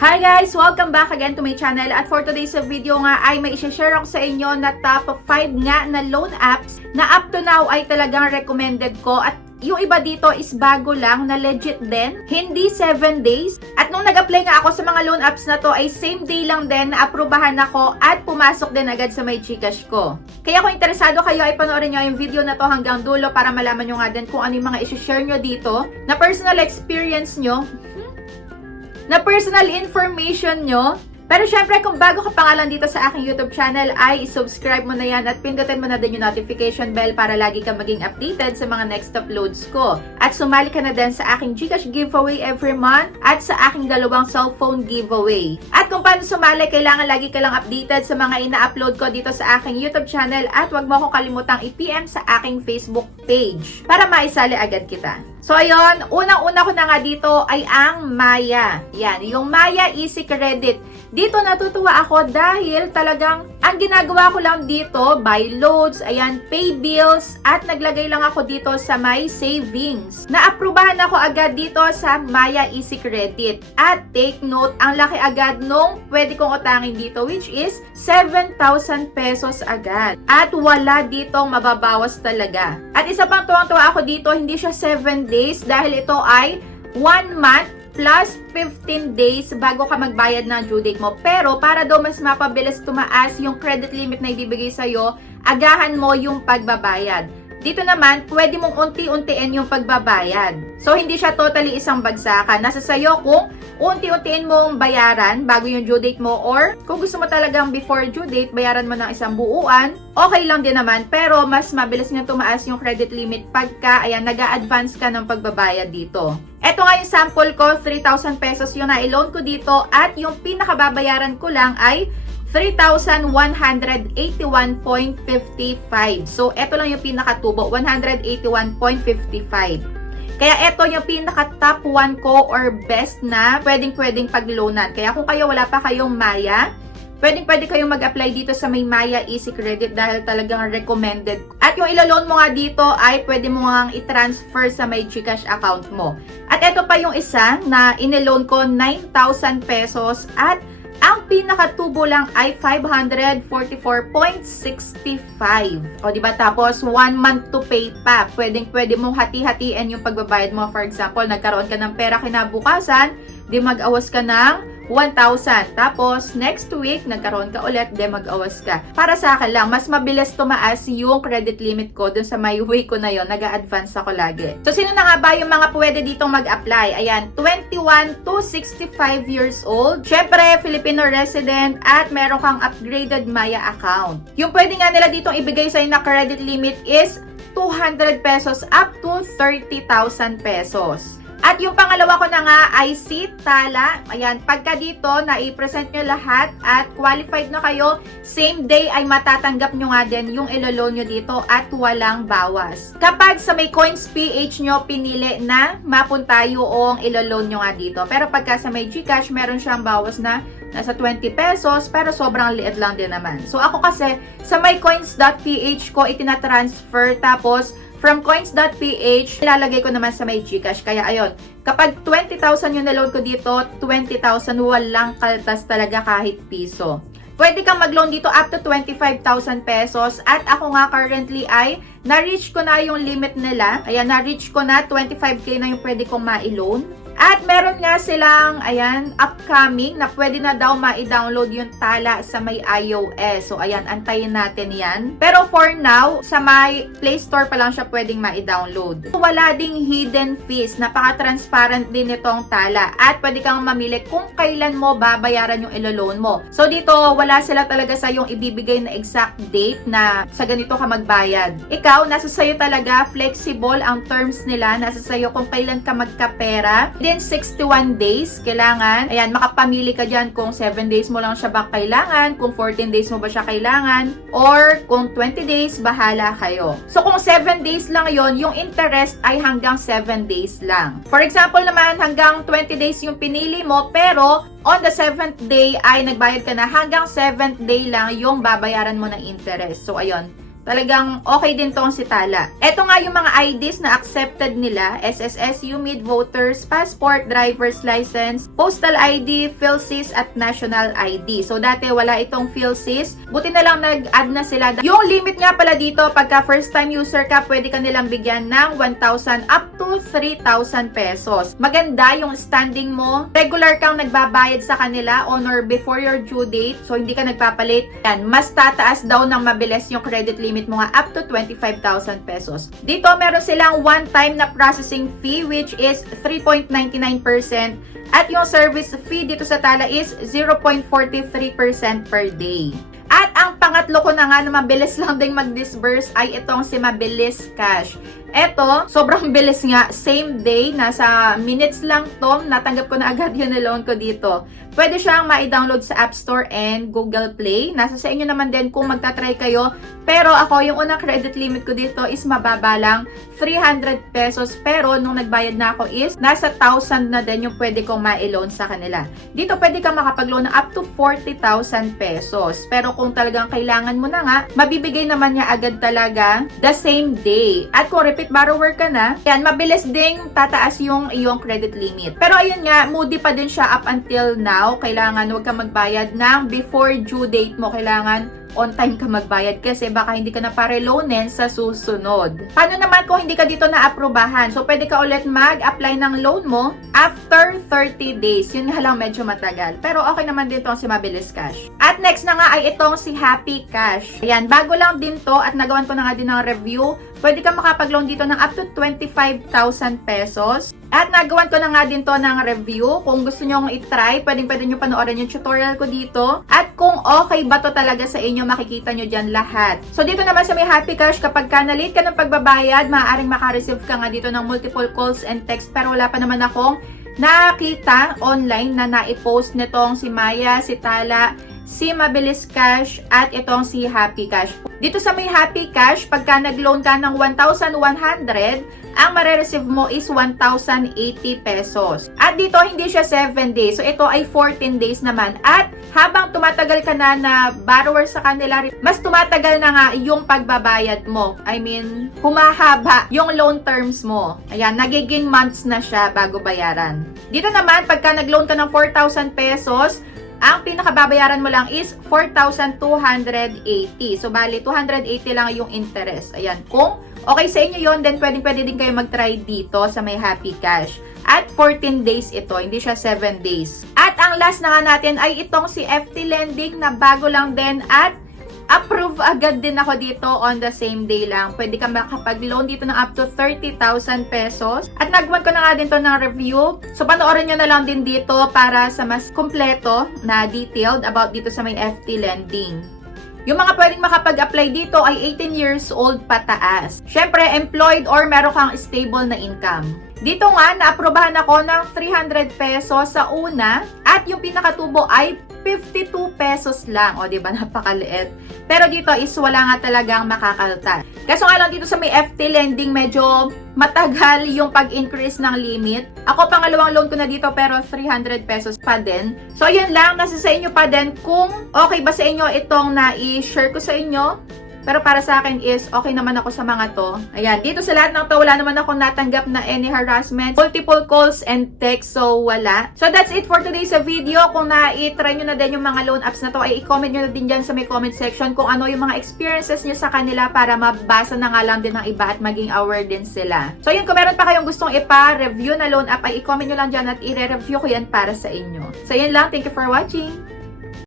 Hi guys! Welcome back again to my channel at for today's video nga ay may i-share ako sa inyo na top 5 nga na loan apps na up to now ay talagang recommended ko at yung iba dito is bago lang na legit din, hindi 7 days. At nung nag-apply nga ako sa mga loan apps na to ay same day lang din na aprubahan ako at pumasok din agad sa may GCash ko. Kaya kung interesado kayo ay panoorin nyo yung video na to hanggang dulo para malaman nyo nga din kung ano yung mga i-share nyo dito na personal experience nyo, na personal information nyo. Pero syempre, kung bago ka pangalan dito sa aking YouTube channel, ay subscribe mo na yan at pindutin mo na din yung notification bell para lagi ka maging updated sa mga next uploads ko. At sumali ka na din sa aking GCash giveaway every month at sa aking 2 cellphone giveaway. At kung paano sumali, kailangan lagi ka lang updated sa mga ina-upload ko dito sa aking YouTube channel at wag mo akong kalimutang i-PM sa aking Facebook page para maisali agad kita. So ayun, unang-una ko na nga dito ay ang Maya. Yan, yung Maya Easy Credit. Dito natutuwa ako dahil talagang ang ginagawa ko lang dito, buy loads, ayan, pay bills, at naglagay lang ako dito sa my savings. Naaprubahan ako agad dito sa Maya Easy Credit. At take note, ang laki agad nung pwede kong utangin dito which is 7,000 pesos agad. At wala ditong mababawas talaga. At isa pang tuwang-tuwa ako dito, hindi siya 7 days dahil ito ay 1 month plus 15 days bago ka magbayad ng due date mo. Pero para daw mas mapabilis tumaas yung credit limit na ibibigay sa'yo, agahan mo yung pagbabayad. Dito naman, pwede mong unti-untiin yung pagbabayad. So, hindi siya totally isang bagsakan. Nasa sayo kung unti-untiin mong bayaran bago yung due date mo or kung gusto mo talagang before due date, bayaran mo ng isang buuan, okay lang din naman. Pero, mas mabilis nga tumaas yung credit limit pagka, ayan, nag-a-advance ka ng pagbabayad dito. Ito nga yung sample ko, 3,000 pesos yung na-loan ko dito at yung pinakababayaran ko lang ay 3,181.55. So, ito lang yung pinakatubo, 181.55. Kaya ito yung pinaka-top 1 ko or best na pwedeng pag-loanan. Kaya kung kayo wala pa kayong Maya, pwede kayong mag-apply dito sa may Maya Easy Credit dahil talagang recommended. At yung ilo-loan mo nga dito ay pwede mo nga i-transfer sa may GCash account mo. At ito pa yung isa na iniloan ko 9,000 pesos at ang pinakatubo lang ay 544.65. O diba? Tapos 1 month to pay pa. Pwede mong hati-hatiin yung pagbabayad mo. For example, nagkaroon ka ng pera kinabukasan, di mag-awas ka ng 1,000. Tapos, next week, nagkaroon ka ulit, de mag-awas ka. Para sa akin lang, mas mabilis tumaas yung credit limit ko dun sa my way ko na yon. Nag-a-advance ako lagi. So, sino na nga ba yung mga pwede ditong mag-apply? Ayan, 21 to 65 years old. Syempre, Filipino resident at meron kang upgraded Maya account. Yung pwede nga nila ditong ibigay sa'yo na credit limit is 200 pesos up to 30,000 pesos. At yung pangalawa ko na nga ay si Tala. Ayan, pagka dito na i-present nyo lahat at qualified na kayo, same day ay matatanggap nyo nga din yung ilo-loan nyo dito at walang bawas. Kapag sa may Coins PH nyo pinili na mapunta yung ilo-loan nyo nga dito. Pero pagka sa may GCash, meron siyang bawas na nasa 20 pesos pero sobrang liit lang din naman. So ako kasi sa may Coins.ph ko itinatransfer tapos from Coins.ph, ilalagay ko naman sa may GCash. Kaya ayun, kapag 20,000 yung na-loan ko dito, 20,000 walang kaltas talaga kahit piso. Pwede kang mag-loan dito up to 25,000 pesos. At ako nga currently ay na-reach ko na yung limit nila. Ayan, na-reach ko na 25k na yung pwede kong ma-loan. At meron nga silang, ayan, upcoming na pwede na daw ma-download yung Tala sa may iOS. So, ayan, antayin natin yan. Pero for now, sa may Play Store pa lang siya pwedeng ma-download. Wala ding hidden fees. Napaka-transparent din itong Tala. At pwede kang mamili kung kailan mo babayaran yung ilo-loan mo. So, dito, wala sila talaga sa yung ibibigay na exact date na sa ganito ka magbayad. Ikaw, nasa sayo talaga, flexible ang terms nila. Nasa sayo kung kailan ka magkapera. Then 61 days, kailangan, ayan, makapamili ka dyan kung 7 days mo lang siya ba kailangan, kung 14 days mo ba siya kailangan, or kung 20 days, bahala kayo. So, kung 7 days lang yon, yung interest ay hanggang 7 days lang. For example naman, hanggang 20 days yung pinili mo, pero on the 7th day ay nagbayad ka na, hanggang 7th day lang yung babayaran mo ng interest. So, ayun, Talagang okay din tong si Tala. Ito nga yung mga IDs na accepted nila. SSS, UMID, Voters, Passport, Driver's License, Postal ID, PhilSys, at National ID. So, dati wala itong PhilSys. Buti na lang nag-add na sila. Yung limit nga pala dito, pagka first time user ka, pwede ka nilang bigyan ng 1,000 up to 3,000 pesos. Maganda yung standing mo. Regular kang nagbabayad sa kanila on or before your due date. So, hindi ka nagpapalit. Yan, mas tataas daw ng mabilis yung credit limit mo nga up to 25,000 pesos. Dito, meron silang one-time na processing fee which is 3.99% at yung service fee dito sa Tala is 0.43% per day. At ang pangatlo ko na nga na mabilis lang ding mag-disburse ay itong si Mabilis Cash. Eto, sobrang bilis nga. Same day, nasa minutes lang to. Natanggap ko na agad yung loan ko dito. Pwede siyang ma-download sa App Store and Google Play. Nasa sa inyo naman din kung magta-try kayo. Pero ako, yung unang credit limit ko dito is mababa lang, 300 pesos. Pero nung nagbayad na ako is nasa 1,000 na din yung pwede kong ma-loan sa kanila. Dito pwede kang makapag-loan na up to 40,000 pesos. Pero kung talagang kailangan mo na nga, mabibigay naman niya agad talaga the same day. At kung repeat borrower ka na, yan, mabilis ding tataas yung iyong credit limit. Pero ayun nga, moody pa din siya up until now. Kailangan huwag kang magbayad ng before due date mo. Kailangan on time ka magbayad kasi baka hindi ka na pa-reloanin sa susunod. Paano naman kung hindi ka dito na-aprobahan? So, pwede ka ulit mag-apply ng loan mo after 30 days. Yun nga lang medyo matagal. Pero okay naman din itong si Mabilis Cash. At next na nga ay itong si Happy Cash. Ayan, bago lang din to at nagawan ko na nga din ng review. Pwede ka makapag-loan dito ng up to 25,000 pesos. At nagawan ko na nga din to ng review. Kung gusto nyo i-try, pwede nyo panoorin yung tutorial ko dito. At kung okay ba to talaga sa inyo, makikita nyo dyan lahat. So dito naman sa may Happy Cash, kapag ka na-late ka ng pagbabayad, maaaring makareceive ka nga dito ng multiple calls and text. Pero wala pa naman akong nakita online na naipost nitong si Maya, si Tala, si Mabilis Cash, at itong si Happy Cash. Dito sa may Happy Cash, pagka nag-loan ka ng 1,100, ang mare-receive mo is 1,080 pesos. At dito, hindi siya 7 days. So, ito ay 14 days naman. At habang tumatagal ka na borrower sa kanila, mas tumatagal na nga yung pagbabayad mo. I mean, humahaba yung loan terms mo. Ayan, nagiging months na siya bago bayaran. Dito naman, pagka nag-loan ka ng 4,000 pesos, ang pinakababayaran mo lang is 4,280. So, bali, 280 lang yung interest. Ayan. Kung okay sa inyo yon, then pwede din kayo mag-try dito sa may Happy Cash. At 14 days ito, hindi siya 7 days. At ang last na nga natin ay itong si FT Lending na bago lang din at approve agad din ako dito on the same day lang. Pwede ka makapag-loan dito ng up to 30,000 pesos. At nagwan ko na nga din to ng review. So, panoorin nyo na lang din dito para sa mas kompleto na detailed about dito sa may FT Lending. Yung mga pwedeng makapag-apply dito ay 18 years old pataas. Syempre, employed or meron kang stable na income. Dito nga, naaprobahan ako ng 300 pesos sa una at yung pinakatubo ay 52 pesos lang. O, diba? Napakaliit. Pero dito is wala nga talagang makakalta. Kaso nga lang dito sa may FT Lending, medyo matagal yung pag-increase ng limit. Ako, pangalawang loan ko na dito pero 300 pesos pa din. So, yun lang. Nasa sa inyo pa din kung okay ba sa inyo itong na-i-share ko sa inyo. Pero para sa akin is, okay naman ako sa mga to. Ayan, dito sa lahat ng to, wala naman ako natanggap na any harassment, multiple calls and text, so wala. So that's it for today's video. Kung na-try nyo na din yung mga loan apps na to, ay i-comment nyo na din dyan sa may comment section kung ano yung mga experiences nyo sa kanila para mabasa na nga lang din ng iba at maging aware din sila. So yun, kung meron pa kayong gustong ipa-review na loan app, ay i-comment nyo lang dyan at i-review ko yan para sa inyo. So yun lang, thank you for watching!